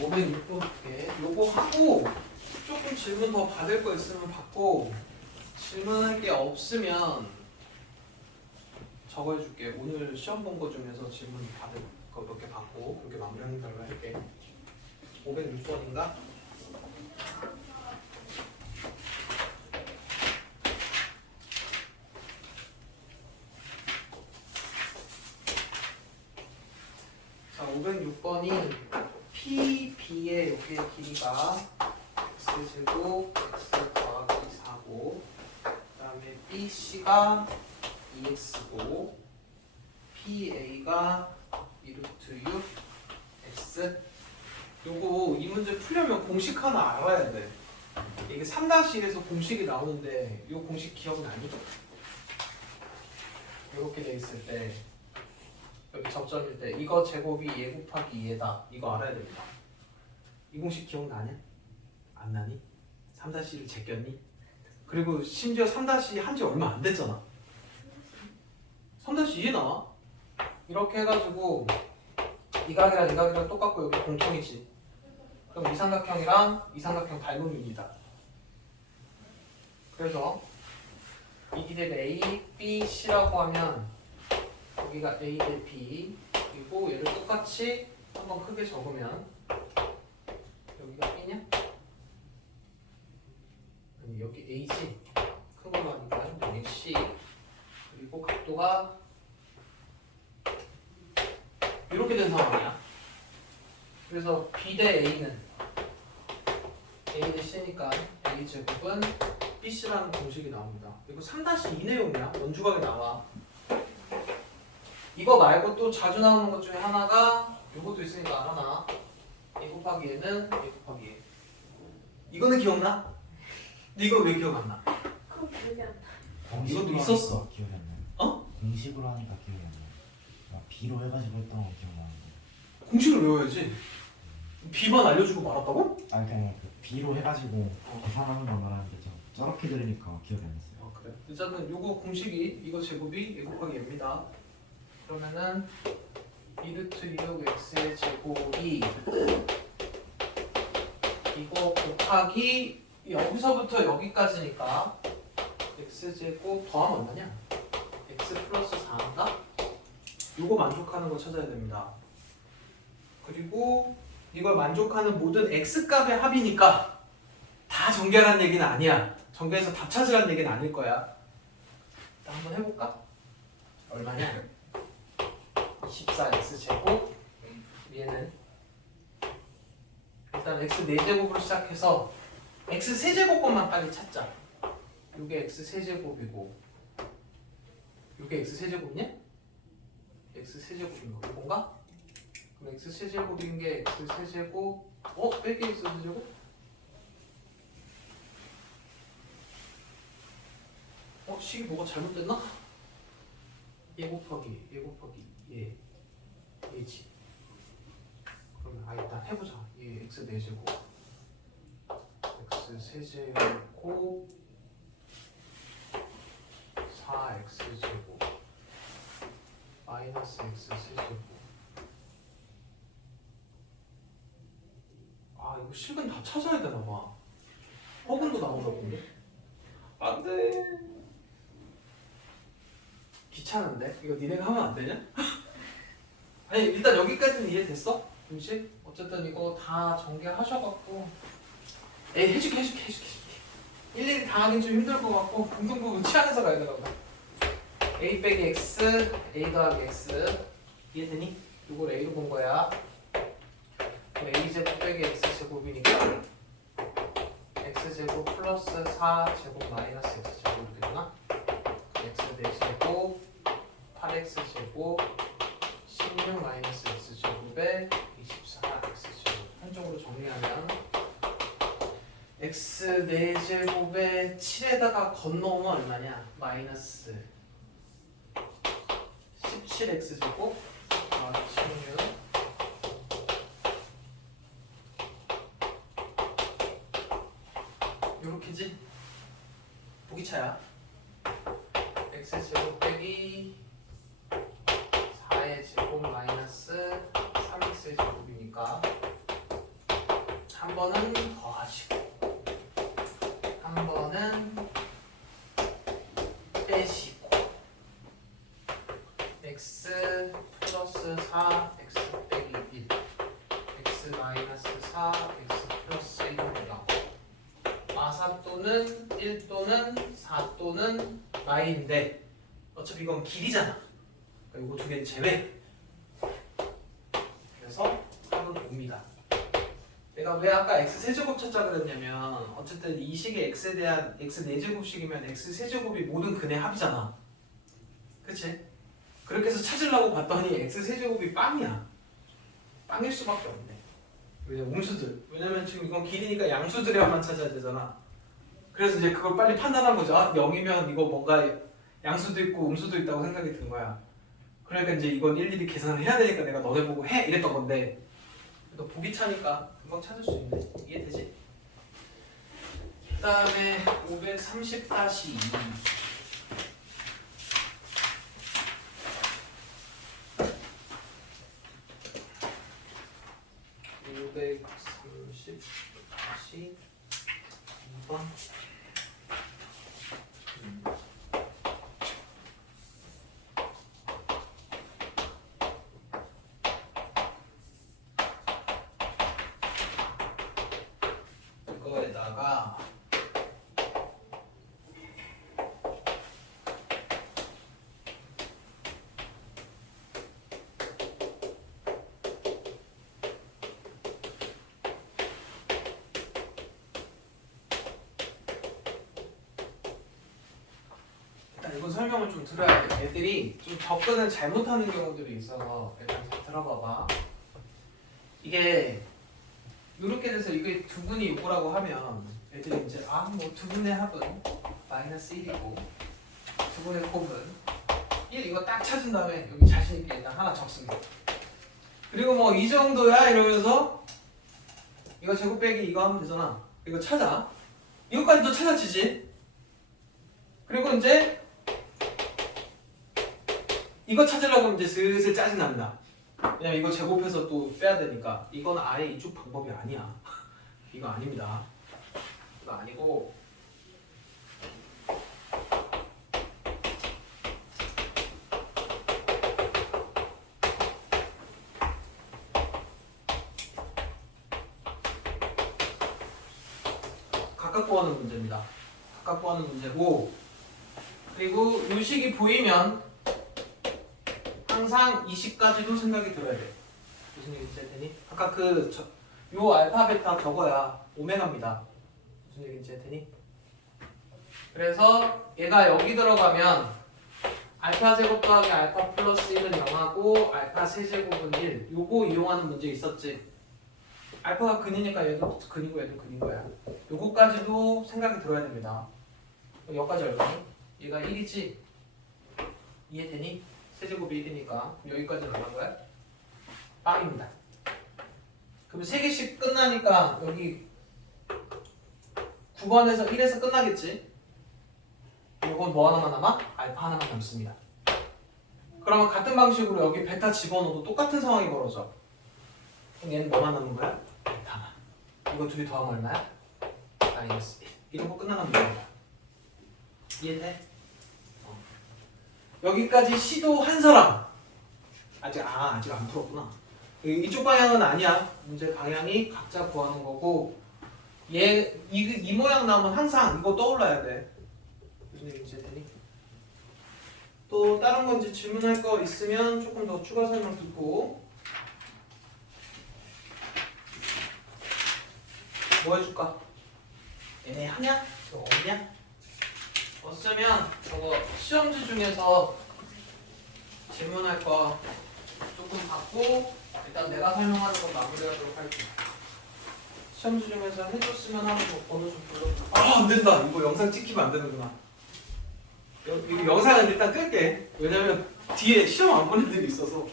506번 볼게. 요거 하고 조금 질문 더 받을 거 있으면 받고 질문할 게 없으면 저거 해줄게. 오늘 시험 본 거 중에서 질문 받을 거 몇 개 받고 이렇게 마무리하는 걸로 할게. 506번인가? 자, 506번이 PB의 여기의 길이가 x제곱 x 더하기 4고 그 다음에 BC가 2x고 PA가 2루트 6 x. 요거 이 문제 풀려면 공식 하나 알아야 돼. 이게 3-1에서 공식이 나오는데 요 공식 기억나니? 이렇게 돼 있을 때 여기 접점일 때 이거 제곱이 얘 곱하기 얘다. 이거 알아야 됩니다 이 공식 기억나냐? 안 나니? 3-1을 제꼈니? 그리고 심지어 3-2 한지 얼마 안 됐잖아 3-2에 나와 이렇게 해가지고 이 각이랑 이 각이랑 똑같고 여기 공통이지 그럼 이 삼각형이랑 이 삼각형 닮음입니다 그래서 이 길이를 A, B, C라고 하면 여기가 A 대 B 그리고 얘를 똑같이 한번 크게 적으면 여기가 B냐? 아니 여기 A지 큰 걸로 하니까 여기 C 그리고 각도가 이렇게 된 상황이야. 그래서 B 대 A는 A 대 C니까 A 제곱은 BC라는 공식이 나옵니다. 그리고 3-2 내용이야. 원주각이 나와. 이거 말고 또 자주 나오는 것 중에 하나가 요것도 있으니까 알아나 A 곱하기 얘는 A 곱하기 얘 이거는 기억나? 근데 이거 왜 기억 안 나? 기억이 안 나. 이것도 공식으로 있었어. 하니까 기억이 안 나요. 어? 공식으로 하니까 기억이 안 나요. 막 B로 해가지고 했던 거 기억나는데. 공식을 외워야지 B만 알려주고 말았다고? 아 그냥 그 B로 해가지고 어. 계산하는 건 알았는데 좀 저렇게 들으니까 기억이 안 났어요. 아 그래? 일단은 요거 공식이 이거 제곱이 A 곱하기 얘입니다 그러면은 2 루트 6x의 제곱이 이거 곱하기 여기서부터 여기까지니까 x제곱 더하면 얼마냐? x 플러스 4인가? 요거 만족하는 거 찾아야 됩니다 그리고 이걸 만족하는 모든 x값의 합이니까 다 정결한 얘기는 아니야 정교해서 답 찾으라는 얘기는 아닐 거야. 일단 한번 해볼까? 얼마냐? 24x 제곱 얘는 일단 x 4제곱으로 시작해서 x 세제곱 것만 빨리 찾자. 이게 x 세제곱이고 이게 x 세제곱이냐? x 세제곱인 거 이건가? 그럼 x 세제곱인 게 x 세제곱 어? 빼기 x 세제곱? 어? 식이 뭐가 잘못됐나? 얘 곱하기 얘 곱하기 얘 얘지 그러면 아 일단 해보자 얘 x 4제곱 x 세제곱 4x 제곱 마이너스 x 세제곱 아 이거 식은 다 찾아야 되나 봐 허근도 나오나 본데 안돼 귀찮은데? 이거 니네가 하면 안 되냐? 아니 일단 여기까지는 이해됐어? 김식? 어쨌든 이거 다 전개하셔갖고 에이 해줄게 해줄게 해줄게 해줄게 일일이 다 하긴 좀 힘들 것 같고 공통 부분 취하면서 가야 되라고 a 빼기 x a 더하기 x 이해되니? 이걸 a로 본 거야 a 제곱 빼기 x 제곱이니까 x 제곱 플러스 4 제곱 마이너스 x 제곱 이렇게 되나? x 4제곱 8x 제곱 16 마이너스 x 제곱에 24 x 제곱 한쪽으로 정리하면 x 4제곱에 7에다가 건너오면 얼마냐? 마이너스 17x 제곱 아 16 요렇게지? 보기 차야 x 제곱 빼기 4의 제곱 마이너스 3x 제곱이니까 한 번은 더하시고 한 번은 빼시고 x 플러스 4 x 빼기 1 x 마이너스 4 x 플러스 1을 나고. 마사 또는 1 또는 4 또는 마이인데 어차피 이건 길이잖아. 그러니까 이거 두 개는 제외. 그래서 합은 5입니다. 내가 왜 아까 x 세제곱 찾자 그랬냐면 어쨌든 이 식의 x에 대한 x 4제곱식이면 x 세제곱이 모든 근의 합이잖아. 그치? 그렇게 해서 찾으려고 봤더니 x 세제곱이 빵이야. 빵일 수밖에 없네. 왜냐 음수들. 왜냐면 지금 이건 길이니까 양수들의 합만 찾아야 되잖아. 그래서 이제 그걸 빨리 판단한 거죠. 아 0이면 이거 뭔가 양수도 있고 음수도 있다고 생각이 든 거야. 그러니까 이제 이건 일일이 계산을 해야 되니까 내가 너네 보고 해! 이랬던 건데. 너 보기 차니까 금방 찾을 수 있네. 이해되지? 그 다음에 530-2 530-2번 음. 이거에다가 일단 이건 설명을 좀 들어야 돼. 애들이 좀 접근을 잘못하는 경우들이 있어서 일단 잘 들어봐봐. 이게 이렇게 돼서 이게 두 분이 요거라고 하면 애들이 이제 아 뭐 두 분의 합은 마이너스 1이고 두 분의 곱은 1 이거 딱 찾은 다음에 여기 자신 있게 일단 하나 적습니다. 그리고 뭐 이 정도야 이러면서 이거 제곱 빼기 이거 하면 되잖아. 이거 찾아. 이거까지 도 찾아지지. 그리고 이제 이거 찾으려고 하면 이제 슬슬 짜증 납니다. 왜냐면 이거 제곱해서 또 빼야 되니까 이건 아예 이쪽 방법이 아니야. 이거 아닙니다. 이거 아니고 각각 구하는 문제입니다. 각각 구하는 문제고 그리고 유식이 보이면 항상 이 시까지도 생각이 들어야 돼. 무슨 얘기인지 알 테니? 아까 그요 알파 베타 저거야 오메가입니다. 무슨 얘기인지 알 테니? 그래서 얘가 여기 들어가면 알파 제곱 더하기 알파 플러스 1은 0하고 알파 세제곱은 1 요거 이용하는 문제 있었지 알파가 근이니까 얘도 근이고 얘도 근인 거야 요거까지도 생각이 들어야 됩니다 여기까지 얼마니? 얘가 1이지? 이해되니? 세제곱이 1이니까 여기까지 얼마인 거야? 빵입니다. 그럼 3개씩 끝나니까 여기 9번에서 1에서 끝나겠지? 이건 뭐 하나만 남아? 알파 하나만 남습니다. 그러면 같은 방식으로 여기 베타 집어넣어도 똑같은 상황이 벌어져. 그럼 얘는 뭐만 남는 거야? 베타만. 이거 둘이 더하면 얼마야? 마이너스 1. 이런 거 끝나가면 됩니다. 이해돼? 여기까지 시도한 사람. 아직 아 아직 안 풀었구나. 이- 이쪽 방향은 아니야. 문제 방향이 각자 구하는 거고 얘이 이 모양 나오면 항상 이거 떠올라야 돼. 무슨 얘기인지 했더니? 또 다른 거 이제 질문할 거 있으면 조금 더 추가 설명 듣고. 뭐 해줄까? 애매하냐? 저거 없냐 어쩌면 저거 시험지 중에서 질문할 거 조금 받고 일단 내가 설명하는 거 마무리하도록 할게. 시험지 중에서 해줬으면 하는 거 번호 좀 불러줘. 아 안 된다. 이거 영상 찍히면 안 되는구나. 여, 이거 영상은 일단 끌게. 왜냐면 뒤에 시험 안 보는 애들이 있어서